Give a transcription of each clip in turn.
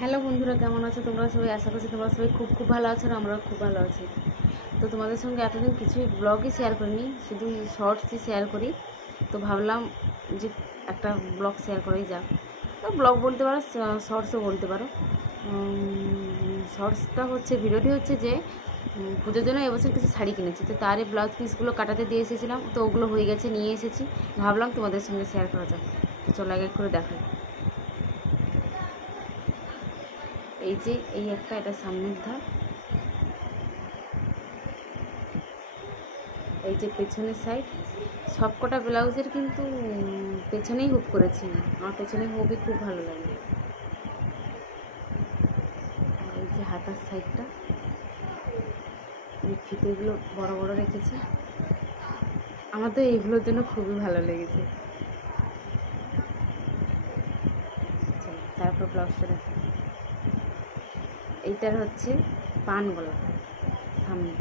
Hello বন্ধুরা, কেমন আছো তোমরা সবাই? আশা করছি তোমরা সবাই খুব খুব ভালো আছো আর আমরাও খুব ভালো আছি। তো তোমাদের সঙ্গে এতদিন কিছুই ব্লগই শেয়ার করিনি, শুধু শর্টসই শেয়ার করি। তো ভাবলাম যে একটা ব্লগ শেয়ার করেই যাক। তো ব্লগ বলতে পারো, শর্টসও বলতে পারো। শর্টসটা হচ্ছে, ভিডিওটি হচ্ছে যে পুজোর জন্য এবছর কিছু শাড়ি কিনেছি, তো তারই ব্লাউজ পিসগুলো কাটাতে দিয়ে এসেছিলাম। তো ওগুলো হয়ে গেছে, নিয়ে এসেছি, ভাবলাম তোমাদের সঙ্গে শেয়ার করা যাক। চলো এক এক করে দেখাই। এই যে এই একটা, এটা সামনের ধার, এই যে পেছনের সাইড। সব কটা ব্লাউজের কিন্তু পেছনেই হুক করেছি। আমার পেছনে হুকই খুব ভালো লাগে। আর এই যে হাতার সাইডটা, এই ফিতেগুলো বড় বড় রেখেছি। আমার তো এইগুলোর জন্য খুবই ভালো লেগেছে। তারপর ব্লাউজটা দেখো, এইটার হচ্ছে পান গলা সামনে।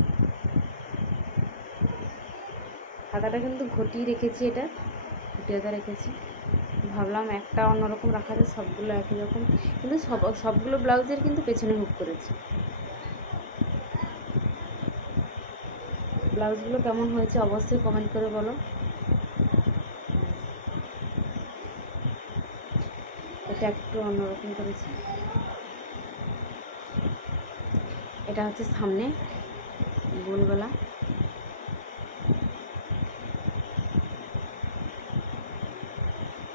হাতাটা কিন্তু ঘটিয়ে রেখেছি, এটা ঘটি হাতা রেখেছি। ভাবলাম একটা অন্যরকম রাখা যায়, সবগুলো একই রকম, কিন্তু সবগুলো ব্লাউজের কিন্তু পেছনে হুক করেছি। ব্লাউজগুলো কেমন হয়েছে অবশ্যই কমেন্ট করে বলো। এটা একটু অন্যরকম করেছি। এটা হচ্ছে সামনে গোল গলা,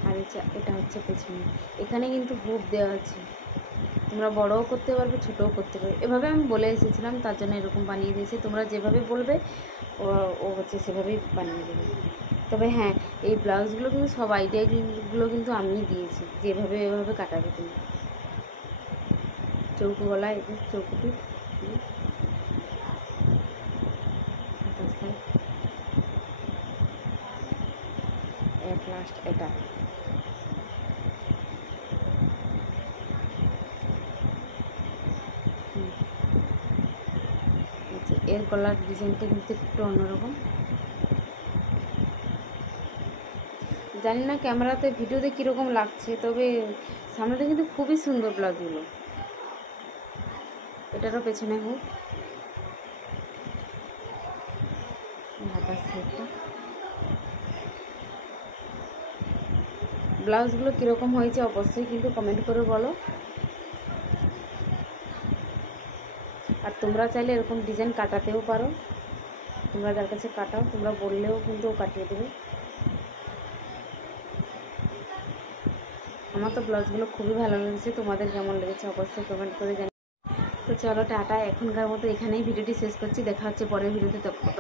আর এটা হচ্ছে পেছনে। এখানে কিন্তু হুক দেওয়া আছে, তোমরা বড়ও করতে পারবে, ছোটও করতে পারবে। এভাবে আমি বলে এসেছিলাম, তার জন্য এরকম বানিয়ে দিয়েছি। তোমরা যেভাবে বলবে ও হচ্ছে সেভাবেই বানিয়ে দেবে। তবে হ্যাঁ, এই ব্লাউজগুলো কিন্তু সব আইডিয়াগুলো কিন্তু আমিই দিয়েছি, যেভাবে এভাবে কাটাবে তুমি। চৌকো গলা, এই যে চৌকোটি, এক লাস্ট এটা। এর গলার ডিজাইনটা কিন্তু একটু অন্যরকম। জানি না ক্যামেরাতে ভিডিওতে কীরকম লাগছে, তবে সামনেটা কিন্তু খুবই সুন্দর ব্লাউজগুলো। এটারও পেছনে হোক, হাতার সাইডটা। ব্লাউজগুলো কীরকম হয়েছে অবশ্যই কিন্তু কমেন্ট করে বলো। আর তোমরা চাইলে এরকম ডিজাইন কাটাতেও পারো, তোমরা যার কাছে কাটাও, তোমরা বললেও কিন্তু ও কাটিয়ে দেবে। আমার তো ব্লাউজগুলো খুবই ভালো লেগেছে, তোমাদের কেমন লেগেছে অবশ্যই কমেন্ট করে জানি। তো চলো টাটা, এখনকার মতো এখানেই ভিডিওটি শেষ করছি। দেখা হচ্ছে পরের ভিডিওতে। তত